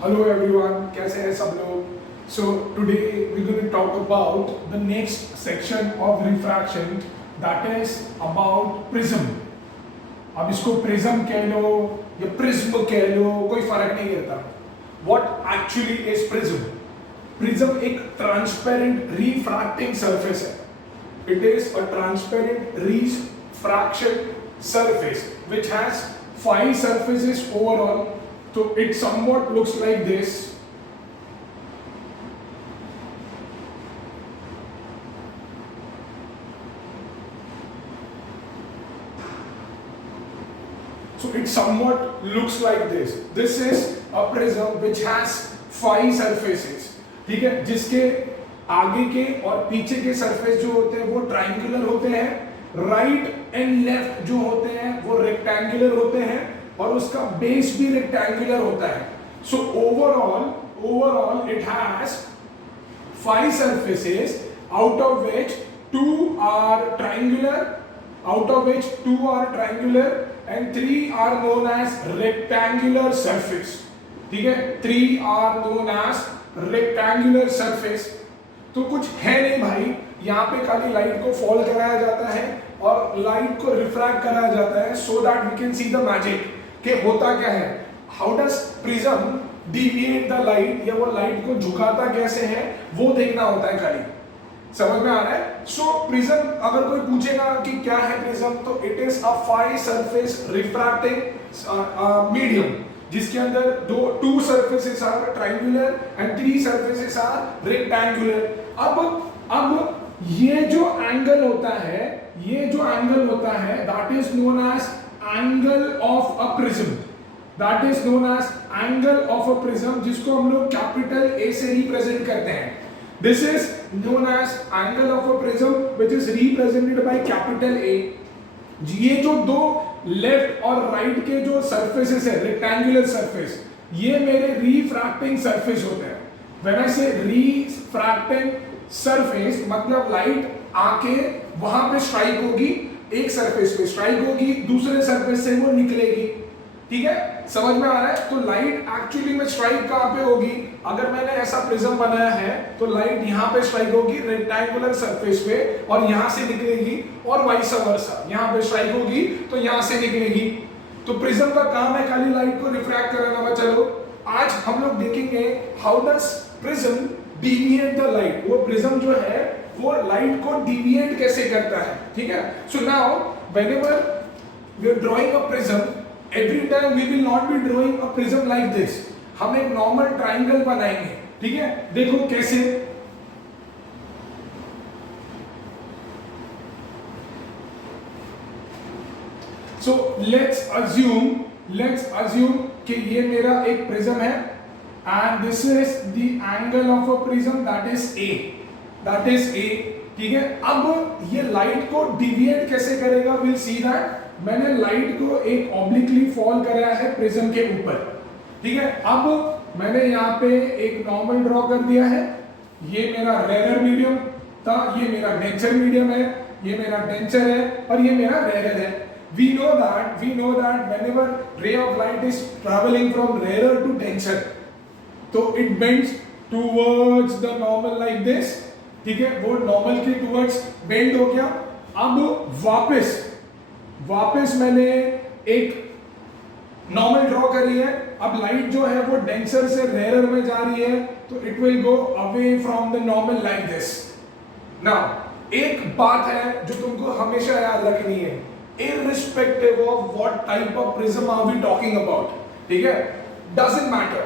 Hello everyone, कैसे हैं सब लोग? So today we're going to talk about the next section of refraction, that is about prism. अब इसको prism कह लो या prism कह लो, कोई फर्क नहीं करता. What actually is prism? Prism एक transparent refracting surface है. It is a transparent refraction surface which has 5 surfaces overall. So it somewhat looks like this. So it somewhat looks like this. This is a prism which has 5 surfaces. ठीक है, जिसके आगे के और पीछे के surface जो होते हैं वो ट्रायंगुलर होते हैं, राइट एंड लेफ्ट जो होते हैं वो रेक्टेंगुलर होते हैं और उसका बेस भी रेक्टेंगुलर होता है. So overall it has 5 surfaces out of which 2 are triangular and 3 are known as rectangular surface. ठीक है, 3 are known as rectangular surface. तो कुछ है नहीं भाई, यहाँ पे खाली लाइट को फॉल कराया जाता है और लाइट को रिफ्रैक्ट कराया जाता है so that we can see the magic कि होता क्या है. How does prism deviate the light, या वो लाइट को झुकाता कैसे है वो देखना होता है खाली. समझ में आ रहा है? सो प्रिज्म, अगर कोई पूछेगा कि क्या है प्रिज्म, तो it is a 5 surface refracting medium जिसके अंदर 2 surfaces are triangular and 3 surfaces are rectangular. अब ये जो एंगल होता है that is known as angle of a prism. That is known as angle of a prism, जिसको हम लोग कैपिटल A से रिप्रेजेंट करते हैं. This is known as angle of a prism which is represented by capital A. ये जो दो left और राइट के जो सरफेसेस है, रेक्टेंगुलर सरफेस, ये मेरे रिफ्रैक्टिंग सरफेस होते हैं. व्हेन आई से रिफ्रैक्टिंग सरफेस मतलब लाइट आके वहां पे स्ट्राइक होगी, एक सरफेस पे स्ट्राइक होगी, दूसरे सरफेस से वो निकलेगी. ठीक है, समझ में आ रहा है? तो लाइट एक्चुअली में स्ट्राइक कहां पे होगी? अगर मैंने ऐसा प्रिज्म बनाया है तो लाइट यहां पे स्ट्राइक होगी रेक्टेंगुलर सरफेस पे और यहां से निकलेगी, और वाइस वर्सा, यहां पे स्ट्राइक होगी तो यहां से निकलेगी. तो प्रिज्म का काम है खाली लाइट को रिफ्रैक्ट कराना. चलो आज हम लोग देखेंगे how does prism deviate the light. वो प्रिज्म जो है वो लाइट को डिविएट कैसे करता है. ठीक है, so now whenever we are drawing a prism, every time we will not be drawing a prism like this. हम एक नॉर्मल ट्राइंगल बनाएंगे. ठीक है, देखो कैसे. So let's assume कि ये मेरा एक प्रिज्म है and this is the angle of a prism, that is A. ठीक है, अब ये लाइट को डिविएट कैसे करेगा, we'll see that. मैंने लाइट को एक ऑब्लिकली फॉल कराया है प्रिज्म के ऊपर. ठीक है, अब मैंने यहाँ पे एक नॉर्मल ड्रॉ कर दिया है. ये मेरा रेयर मीडियम था, ये मेरा डेंसर मीडियम है, ये मेरा डेंसर है और ये मेरा रेयर है. we know that whenever ray of light is traveling from rarer to denser, तो it bends towards the normal like this. ठीक है, वो नॉर्मल के टुवर्ड्स बेंड हो गया. अब वापस मैंने एक नॉर्मल ड्रॉ करी है. अब लाइट जो है वो डेंसर से रेयर में जा रही है तो it will go away from the normal like this. Now एक बात है जो तुमको हमेशा याद रखनी है, irrespective of what type of prism are we talking about. ठीक है, doesn't matter.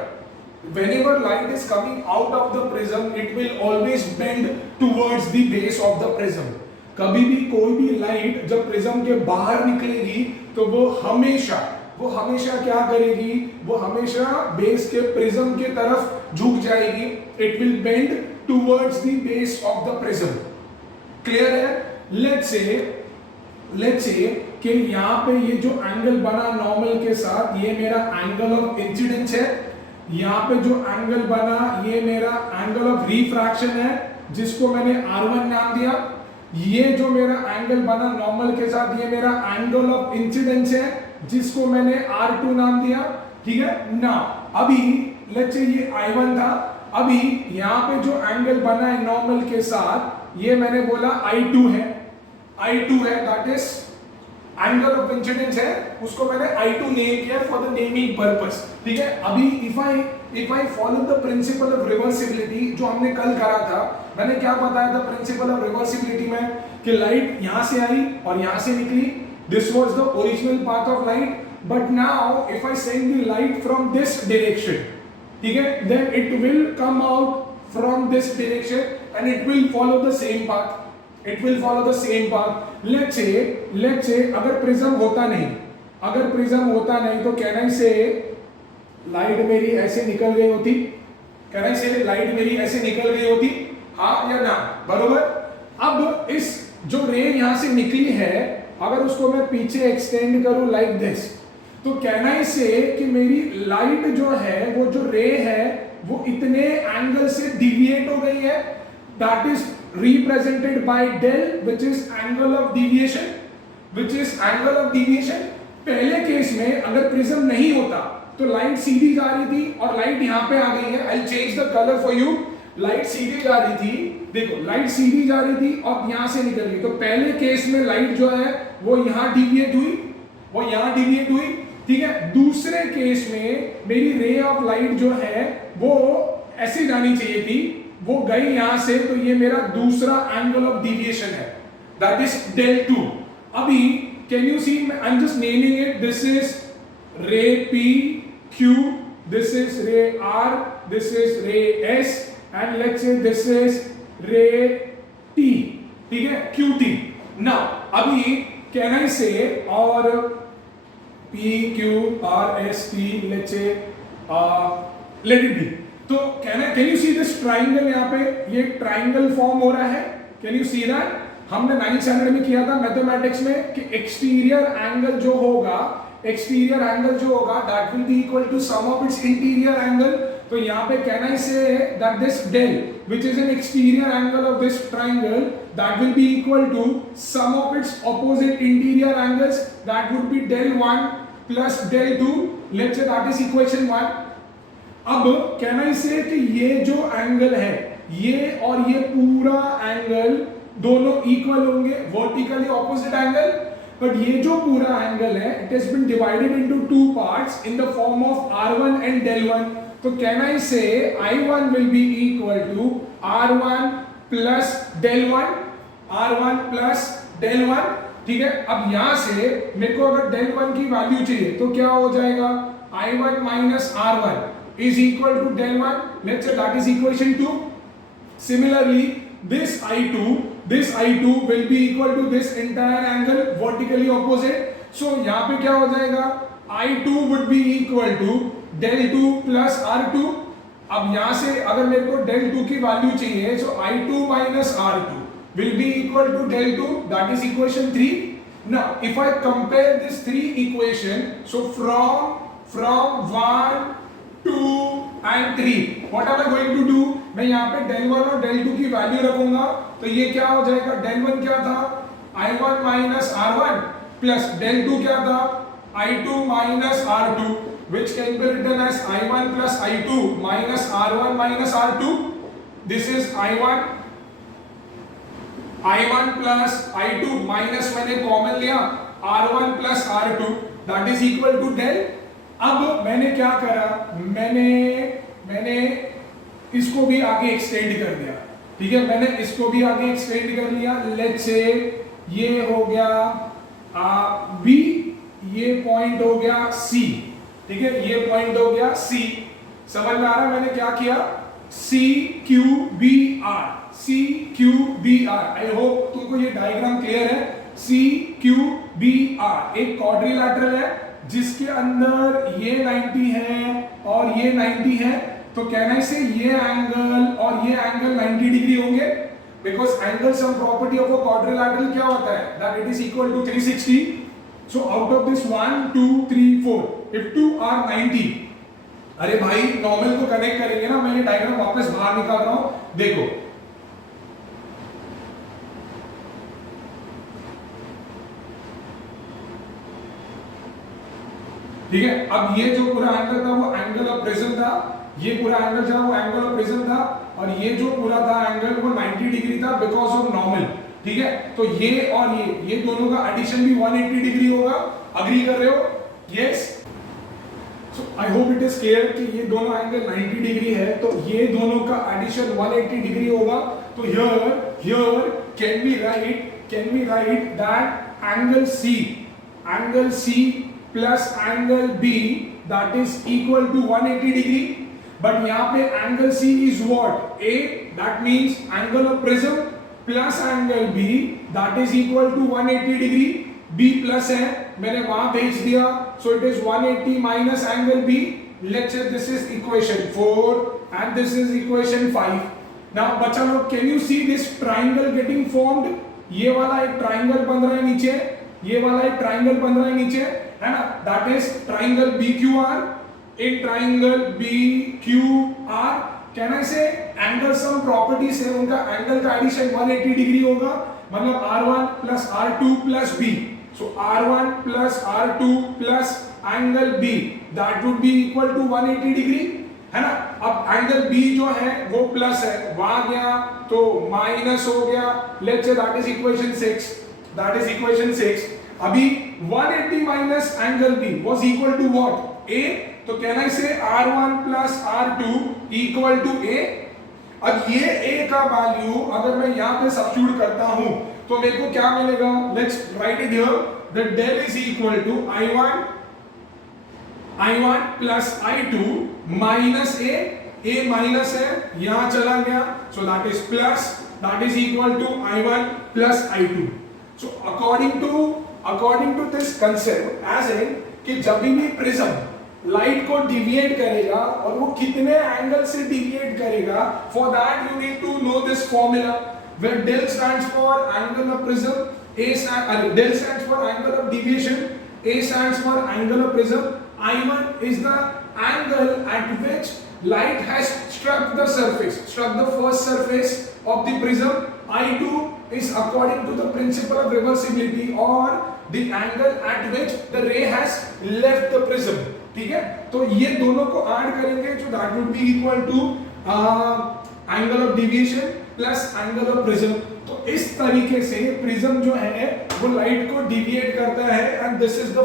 Whenever light is coming out of the prism, it will always bend towards the base of the prism. कभी भी कोई भी लाइट जब prism के बाहर निकलेगी तो वो हमेशा क्या करेगी, वो हमेशा बेस के प्रिज्म के तरफ झुक जाएगी. It will bend towards the base of the prism. Clear है? लेट्स से कि यहाँ पे ये जो एंगल बना नॉर्मल के साथ, ये मेरा एंगल ऑफ इंसिडेंस है. यहाँ पे जो एंगल बना ये मेरा एंगल ऑफ रिफ्रैक्शन है जिसको मैंने R1 नाम दिया. ये जो मेरा एंगल बना नॉर्मल के साथ ये मेरा एंगल ऑफ इंसिडेंस है जिसको मैंने R2 नाम दिया. ठीक है ना। अभी लेट्स से ये I1 था, अभी यहां पे जो एंगल बना है नॉर्मल के साथ, ये मैंने बोला I2 है, I2 है, that is angle of incidence है, उसको मैंने I2 नेम किया फॉर द नेमिंग पर्पस, ठीक है। अभी if I follow the principal of reversibility जो हमने कल करा था, मैंने क्या बताया था प्रिंसिपल ऑफ रिवर्सिबिलिटी में, कि लाइट यहां से आई और यहां से निकली, this was the original path of light, but now if I send the light from this direction, ठीक है, then it will come out from this direction and it will follow the same path, it will follow the same path. let's say अगर prism होता नहीं, अगर prism होता नहीं तो can I से लाइट मेरी ऐसे निकल गई होती, कैन आई से लाइट मेरी ऐसे निकल गई होती, हाँ या ना, बरोबर। अब इस जो रे यहां से निकली है, अगर उसको मैं पीछे एक्सटेंड करूं लाइक दिस, तो कैन आई से कि मेरी लाइट जो है, वो जो रे है, वो इतने एंगल से डिविएट हो गई है, that is represented by del, which is angle of deviation, which is angle of deviation। पहले केस में अगर प्रिज्म नहीं होता तो लाइट सीधी जा रही थी और लाइट यहां पे आ गई है, I'll change the color for you, light सीधी जा रही थी, देखो लाइट सीधी जा रही थी और यहां से निकल गई, तो पहले केस में लाइट जो है वो यहां डिविएट हुई, वो यहां डिविएट हुई, ठीक है। दूसरे केस में मेरी रे ऑफ लाइट जो है वो ऐसे जानी चाहिए थी, वो गई यहां से, तो ये मेरा दूसरा एंगल ऑफ डिविएशन है, दैट इज del 2। अभी can you see, I am just naming it, this is ray P Q, this is ray R, this is ray S and let's say this is ray T, ठीक है, QT। Now अभी can I say और P Q R S T, let's say let it be, तो can you see this triangle, यहाँ पे ये triangle form हो रहा है, कैन यू सी दैट। हमने 9th स्टैंडर्ड में किया था मैथमेटिक्स में कि एक्सटीरियर एंगल जो होगा, एक्सटीरियर एंगल जो होगा that will be equal to sum of its interior angle. तो यहाँ पे can I say that this del which is an exterior angle of this triangle that will be equal to sum of its opposite interior angles, that would be del 1 plus del 2, let's say that is equation 1। अब can I से कि ये जो angle है, ये और ये पूरा एंगल दोनों इक्वल होंगे, वर्टिकली ऑपोजिट एंगल, बट ये जो पूरा एंगल है it has been divided into two parts in the form of r1 and del 1। तो can I say I1 will be equal to r1 plus del 1, r1 plus del 1, ठीक है। अब यहां से मेरे को अगर del 1 की वैल्यू चाहिए तो क्या हो जाएगा, I1 minus r1 is equal to del 1, let's say that is equation 2। similarly this I2 will be equal to this entire angle vertically opposite, so यहाँ पे क्या हो जाएगा, I2 would be equal to del 2 plus R2। अब यहाँ से अगर मेरे को del 2 की वैल्यू चाहिए, so I2 minus R2 will be equal to del 2, that is equation 3। now if I compare this three equation, so from 1 2 and 3 what am I going to do, मैं यहाँ पे del 1 और del 2 की value रखूंगा, तो ये क्या हो जाएगा, del 1 क्या था, I1 minus R1 plus del 2 क्या था, I2 minus R2, which can be written as I1 plus I2 minus R1 minus R2। this is I1 plus I2 minus मैंने कॉमन लिया R1 plus R2, that is equal to del। अब मैंने क्या करा, मैंने इसको भी आगे एक्सटेंड कर दिया, ठीक है, मैंने इसको भी आगे एक्सटेंड कर लिया, लेट्स से ये हो गया B, ये पॉइंट हो गया C, ठीक है, ये पॉइंट हो गया C। समझ में आ रहा है मैंने क्या किया, CQBR, CQBR, आई होप तुमको ये डायग्राम क्लियर है। CQBR एक क्वाड्रिलैटरल है जिसके अंदर ये 90 है और ये 90 है, तो कहना से ये एंगल और ये एंगल 90 डिग्री होंगे, because angle sum property of a quadrilateral क्या होता है, that it is equal to 360। So out of this 1 2 3 4 if 2 are 90, अरे भाई नॉर्मल को कनेक्ट करेंगे ना, मैं ये डायग्राम वापस बाहर निकाल रहा हूं, देखो ठीक है, अब ये जो पूरा एंगल था वो एंगल ऑफ प्रिज्म था, ये पूरा एंगल था वो एंगल ऑफ प्रिज्म था, और ये जो पूरा था एंगल वो 90 डिग्री था बिकॉज ऑफ नॉर्मल। ठीक है, तो ये और ये दोनों का एडिशन भी 180 डिग्री होगा। अग्री कर रहे हो? Yes. So I hope it is clear कि ये दोनों एंगल 90 डिग्री है, तो ये दोनों का एडिशन 180 डिग्री होगा। तो here can we write that angle C plus angle B that is equal to 180 degree. But यहाँ पे angle C is what? A, that means angle of prism plus angle B that is equal to 180 degree. B plus है, मैंने वहां भेज दिया, so it is 180 minus angle B। Let's say this is equation 4 and this is equation 5। Now बच्चा लोग, can you see this triangle getting formed? ये वाला एक ट्राइंगल बन रहा है नीचे, ये वाला एक ट्राइंगल बन रहा है नीचे, है ना? That is triangle BQR। in triangle BQR, can I say angle sum properties है उनका, एंगल का एडिशन 180 डिग्री होगा, मतलब R1 plus R2 plus B, so R1 plus R2 plus angle B that would be equal to 180 degree, है ना? अब angle B जो है वो प्लस है, वहां गया तो माइनस हो गया, let's say that is equation 6, अभी 180 minus angle B was equal to what? A, तो कैन आई से R1 plus R2 equal to A। अब ये A का वैल्यू अगर मैं यहाँ पे सब्स्टिट्यूट करता हूं तो मेरे को क्या मिलेगा? Let's write it here, the del is equal to I1 plus I2 minus A minus है, यहां चला गया, so that is plus, that is equal to I1 plus I2। So according to this concept, as in कि जब भी prism light को deviate करेगा और वो कितने एंगल से डिविएट करेगा, for that you need to know this formula where del stands for angle of prism, del stands for angle of deviation, A stands for angle of prism, I1 is the angle at which light has struck the first surface of the prism, I2 is according to the principle of reversibility or the angle at which the ray has left the prism। ठीक है, तो ये दोनों को add करेंगे तो that would be equal to angle of deviation plus angle of prism. तो इस तरीके से प्रिज्म जो है वो लाइट को डिविएट करता है, and this is the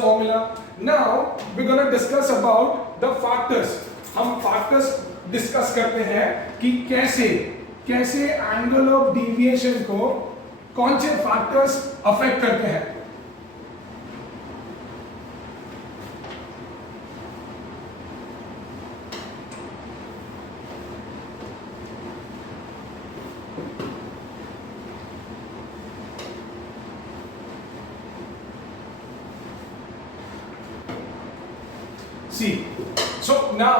formula. Now we gonna discuss about the factors. हम फैक्टर्स डिस्कस करते हैं कि कैसे एंगल ऑफ डेविएशन को कौन से फैक्टर्स अफेक्ट करते हैं। See, so now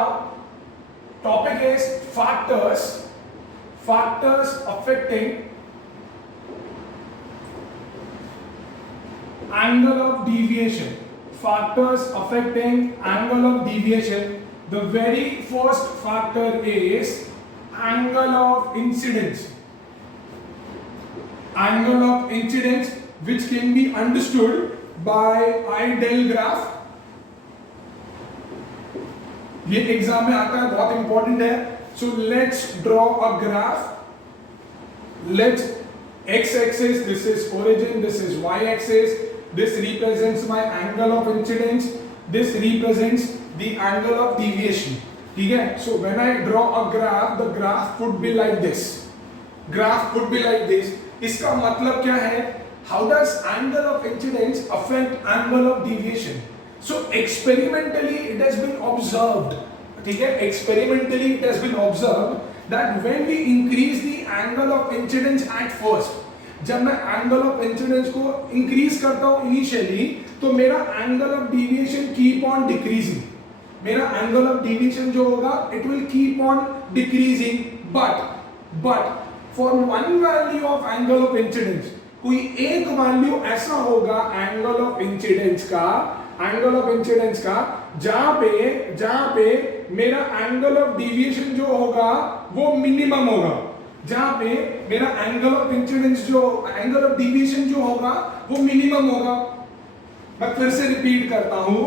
topic is factors affecting angle of deviation. Factors affecting angle of deviation. The very first factor is angle of incidence. Angle of incidence, which can be understood by I-del graph. ये exam में आता है, बहुत important है। So let's draw a graph. Let's x axis, this is origin, this is y axis, this represents my angle of incidence, this represents the angle of deviation। ठीक है, so when I draw a graph, the graph would be like this। इसका मतलब क्या है? How does angle of incidence affect angle of deviation? So experimentally it has been observed, ठीक है, experimentally it has been observed that when we increase the angle of incidence at first, जब मैं angle of incidence को increase करता हूँ initially, तो मेरा angle of deviation keep on decreasing। मेरा angle of deviation जो होगा it will keep on decreasing, but for one value of angle of incidence, कोई एक वैल्यू ऐसा होगा angle of incidence का जहां पे मेरा एंगल ऑफ डेविएशन जो होगा वो मिनिमम होगा, जहां पे मेरा एंगल ऑफ डेविएशन जो होगा वो मिनिमम होगा। मैं फिर से रिपीट करता हूं,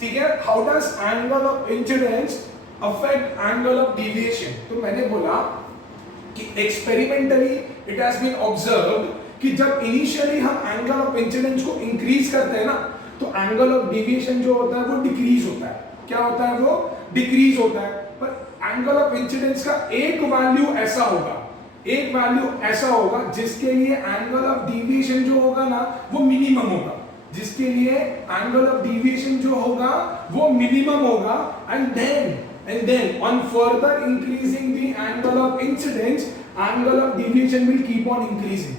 ठीक है। How does angle of incidence affect angle of deviation? तो मैंने बोला कि experimentally it has been observed कि जब इनिशियली हम एंगल ऑफ इंसिडेंस को इंक्रीज करते हैं ना, तो एंगल ऑफ डेविएशन जो होता है वो डिक्रीज होता है। क्या होता है? वो डिक्रीज होता है। पर एंगल ऑफ इंसिडेंस का एक वैल्यू ऐसा होगा जिसके लिए एंगल ऑफ डेविएशन जो होगा ना वो मिनिमम होगा, जिसके लिए एंगल ऑफ डेविएशन जो होगा वो मिनिमम होगा। and then on further increasing the angle of incidence, angle of deviation will keep on increasing,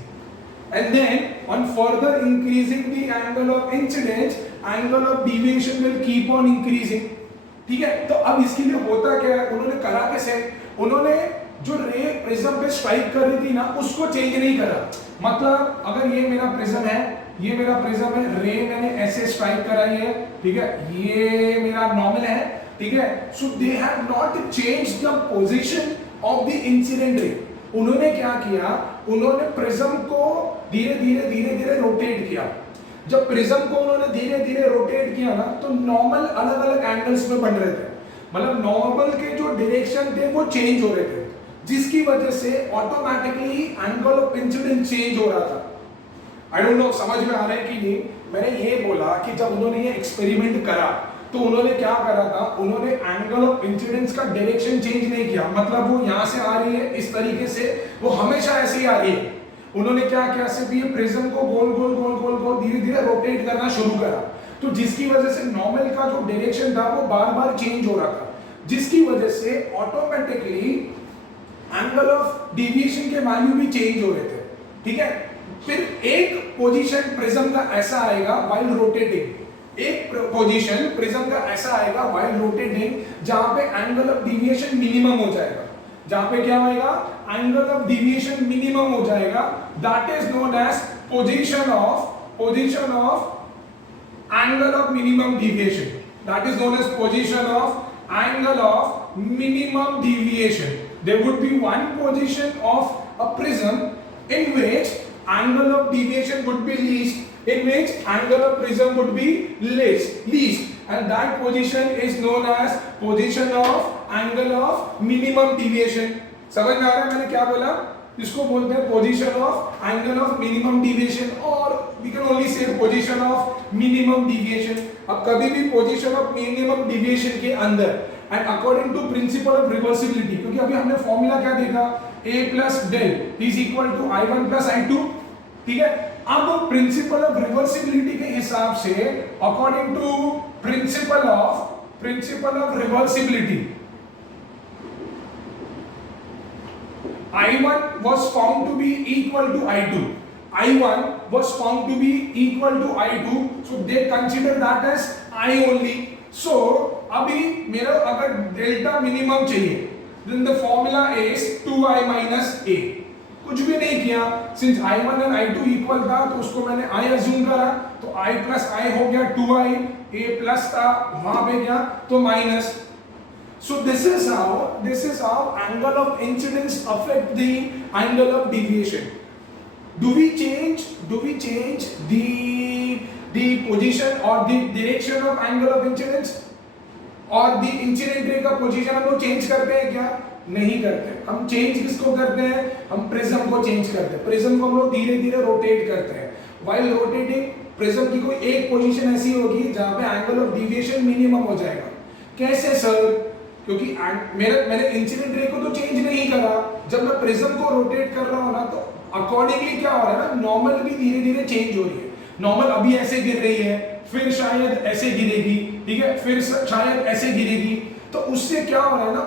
and then on further increasing the angle of incidence, angle of deviation will keep on increasing। ठीक है, तो अब इसके लिए होता क्या है, उन्होंने करा कैसे, उन्होंने जो रे प्रिज्म पे स्ट्राइक कर रही थी ना उसको चेंज नहीं करा। मतलब अगर ये मेरा प्रिज्म है, ये मेरा प्रिज्म है, रे मैंने ऐसे स्ट्राइक कराई है, ठीक है, ये मेरा नॉर्मल है, ठीक है। So they have not changed the position of the incident ray. उन्होंने क्या किया, उन्होंने प्रिज्म को धीरे धीरे रोटेट किया। जब प्रिज्म को उन्होंने धीरे धीरे रोटेट किया ना, तो नॉर्मल अलग अलग एंगल्स में बन रहे थे, मतलब नॉर्मल के जो डायरेक्शन थे वो चेंज हो रहे थे, जिसकी वजह से automatically angle of incidence change हो रहा था। आई डोंट नो समझ में आ रहा है कि नहीं। मैंने ये बोला कि जब उन्होंने ये एक्सपेरिमेंट करा तो उन्होंने क्या करा था, उन्होंने एंगल ऑफ इंसिडेंस का डायरेक्शन चेंज नहीं किया। मतलब वो यहां से आ रही है इस तरीके से, वो हमेशा ऐसे ही आ रही है। उन्होंने क्या किया, सिर्फ ये प्रिज्म को गोल गोल गोल गोल गोल धीरे धीरे रोटेट करना शुरू करा, तो जिसकी वजह से नॉर्मल का जो डायरेक्शन था वो बार बार चेंज हो रहा था, जिसकी वजह से ऑटोमेटिकली एंगल ऑफ डेविएशन के वैल्यू भी चेंज हो रहे थे। ठीक है, फिर एक पोजीशन प्रिज्म का ऐसा आएगा व्हाइल रोटेटिंग, एक पोजीशन प्रिज्म का ऐसा आएगा व्हाइल रोटेटिंग जहां पे एंगल ऑफ डेविएशन मिनिमम हो जाएगा। जहां पे क्या होएगा, एंगल ऑफ डेविएशन मिनिमम हो जाएगा। That is known as position of angle of minimum deviation. That is known as position of angle of minimum deviation. There would be one position of a prism in which angle of deviation would be least, in which angle of prism would be least, and that position is known as position of angle of minimum deviation। समझ में आ रहा है मैंने क्या बोला? इसको बोलते हैं position of angle of minimum deviation, और we can only say position of minimum deviation। अब कभी भी position of minimum deviation के अंदर and according to principle of reversibility, क्योंकि अभी हमने फॉर्मूला क्या देखा, a plus del is equal to I1 plus I2। ठीक है, अब प्रिंसिपल ऑफ रिवर्सिबिलिटी के हिसाब से according to principle of reversibility I1 was found to be equal to I2। I1 was found to be equal to I2, so they consider that as I only। So अभी मेरा अगर delta minimum चाहिए, then the formula is 2i minus a। कुछ भी नहीं किया, since I1 and I2 equal था तो उसको मैंने I अज्यूम करा, तो I plus I हो गया 2i, a plus था वहां पे गया तो minus. So this is how angle of incidence affect the angle of deviation। Do we change the position or the direction of angle of incidence, और दी incident ray का position हम लोग change करते हैं क्या? नहीं करते। हम चेंज किसको करते हैं? हम प्रिज्म को चेंज करते हैं। प्रिज्म को हम लोग धीरे धीरे रोटेट करते हैं। व्हाइल रोटेटिंग प्रिज्म की कोई एक पोजीशन ऐसी होगी जहां पे एंगल ऑफ डेविएशन मिनिमम हो जाएगा। कैसे सर? क्योंकि मैंने इंसिडेंट रे को तो चेंज नहीं करा, जब मैं प्रिज्म को रोटेट कर रहा हूं ना तो अकॉर्डिंगली क्या हो रहा है ना, नॉर्मल भी धीरे धीरे चेंज हो रही है। नॉर्मल अभी ऐसे गिर रही है, फिर शायद ऐसे गिरेगी, ठीक है, फिर शायद ऐसे गिरेगी, तो उससे क्या हो रहा है ना,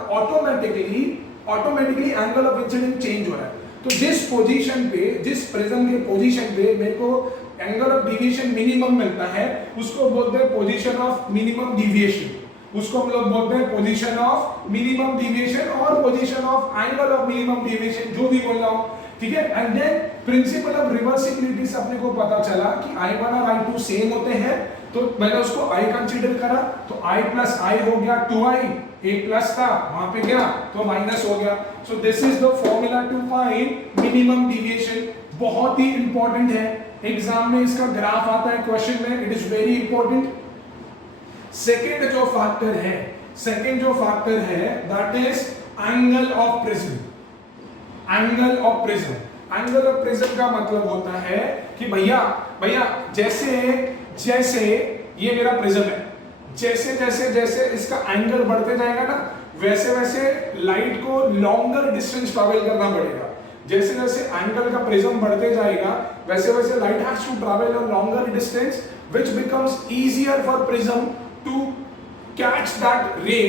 automatically angle of incidence change हो रहा है। तो जिस पोजीशन पे, जिस प्रिज्म के पोजीशन पे मेरे को एंगल ऑफ डेविएशन मिनिमम मिलता है उसको बोलते हैं पोजीशन ऑफ मिनिमम डेविएशन। उसको हम लोग बोलते हैं पोजीशन ऑफ मिनिमम डेविएशन और position of angle of minimum deviation, जो भी बोल रहा हूं, ठीक है। And then principle of reversibility से अपने को पता चला कि I1 और I2 सेम होते हैं, तो मैंने उसको I कंसीडर करा, तो I प्लस I हो गया 2i, a प्लस था वहां पे गया तो माइनस हो गया। So this is the formula to find minimum deviation. बहुत ही इंपॉर्टेंट है, एग्जाम में इसका ग्राफ आता है क्वेश्चन में, it is very important. Second जो फैक्टर है that is angle of prism. Angle of prism का मतलब होता है कि भैया जैसे ये मेरा प्रिज्म है, जैसे इसका एंगल बढ़ते जाएगा ना, वैसे लाइट को लॉन्गर डिस्टेंस ट्रैवल करना पड़ेगा। जैसे एंगल का प्रिज्म बढ़ते जाएगा, वैसे light has to travel a longer distance which becomes easier for prism to catch that ray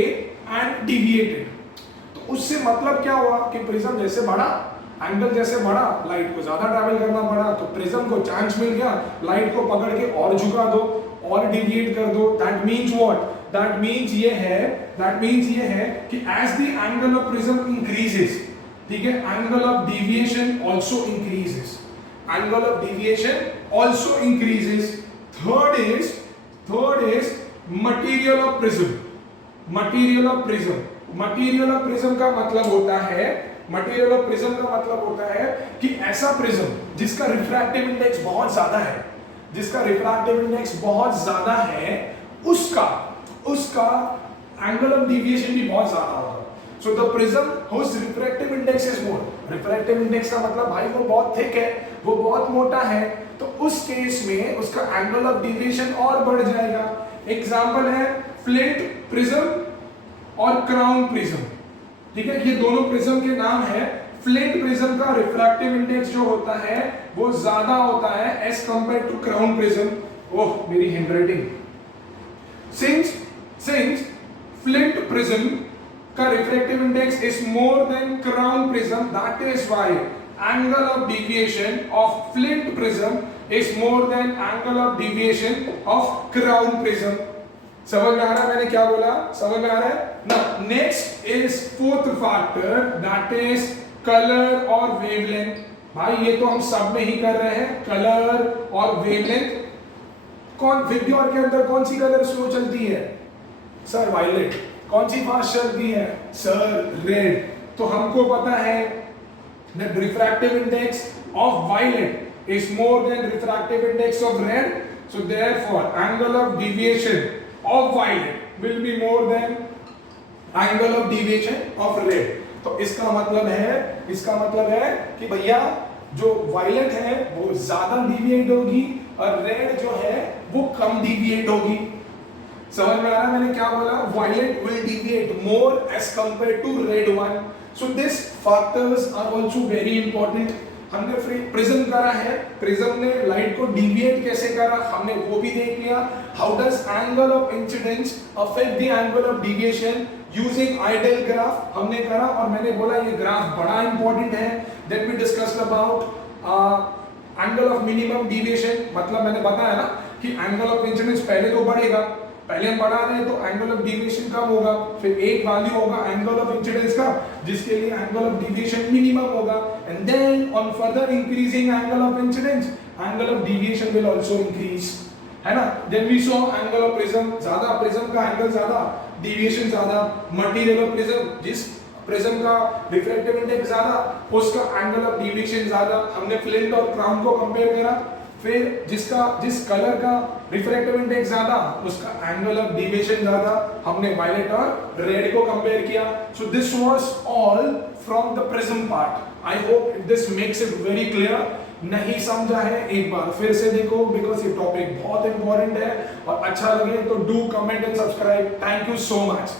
and deviate it. तो उससे मतलब क्या हुआ कि प्रिज्म जैसे बढ़ा, एंगल जैसे बढ़ा, लाइट को ज्यादा ट्रैवल करना पड़ा, तो प्रिज्म को चांस मिल गया लाइट को पकड़ के और झुका दो और डिविएट कर दो। That means what? That means ये है कि as the angle of prism increases, ठीक है, angle of deviation also increases. Third is material of prism का मतलब होता है कि ऐसा प्रिज्म जिसका रिफ्रैक्टिव इंडेक्स बहुत ज्यादा है, उसका एंगल ऑफ डेविएशन भी बहुत ज्यादा होगा। So the prism whose refractive index is more, refractive index का मतलब भाई वो बहुत थिक है, वो बहुत मोटा है, तो उस केस में उसका एंगल ऑफ डेविएशन और बढ़ जाएगा। एग्जांपल है फ्लिंट प्रिज्म और क्राउन प्रिज्म, ठीक है, ये दोनों प्रिज्म के नाम है। फ्लिंट प्रिज्म का रिफ्रैक्टिव इंडेक्स जो होता है वो ज्यादा होता है as compare to crown prism. Oh मेरी हैंडराइटिंग। सिंस फ्लिंट प्रिज्म का refractive index is more than crown prism, that is why angle of deviation of flint prism is more than angle of deviation of crown prism. समझ में आ रहा है मैंने क्या बोला? समझ में आ रहा है ना? Next is fourth factor that is colour और वेवलेंथ। भाई ये तो हम सब में ही कर रहे हैं, कलर और वेवलेंथ। विक्टोर के अंदर कौन सी कलर स्लो चलती है? Sir violet. कौन सी फास्ट चलती है? Sir red. तो हमको पता है the refractive index of violet is more than refractive index of red, so therefore angle of deviation of violet will be more than angle of deviation of red। तो इसका मतलब है कि भैया जो वायलेट है वो ज्यादा डिविएट होगी और रेड जो है वो कम डिविएट होगी। समझ में आ रहा है मैंने क्या बोला? Violet will deviate more as compared to red one। So these factors are also very important। हमने प्रिज्म करा है, प्रिज्म ने लाइट को डिविएट कैसे करा हमने वो भी देख लिया। How does angle of incidence affect the angle of deviation using ideal graph हमने करा, और मैंने बोला ये ग्राफ बड़ा इंपॉर्टेंट है। Then we discussed about angle of minimum deviation, मतलब मैंने बताया ना कि एंगल ऑफ इंसिडेंस पहले तो बढ़ेगा, पहले हम बढ़ा रहे हैं तो एंगल ऑफ डेविएशन कम होगा, फिर एक वैल्यू होगा एंगल ऑफ इंसिडेंस का जिसके लिए एंगल ऑफ डेविएशन मिनिमम होगा, and then on further increasing angle of incidence angle of deviation will also increase, है ना। Then we saw angle of prism ज्यादा, प्रिज्म का एंगल ज्यादा, डेविएशन ज्यादा। मटेरियल ऑफ प्रिज्म, जिस प्रिज्म का refractive index ज्यादा उसका एंगल ऑफ डेविएशन ज्यादा। हमने फ्लिंट और क्राउन को कंपेयर करा, फिर जिस कलर का रिफ्रैक्टिव इंडेक्स ज्यादा उसका एंगल ऑफ डेविएशन ज्यादा, हमने वायलेट और रेड को कंपेयर किया। So this was all from the prism part. I hope this makes it very clear. नहीं समझा है एक बार फिर से देखो, बिकॉज ये टॉपिक बहुत इंपॉर्टेंट है, और अच्छा लगे तो do comment and subscribe. Thank you so much.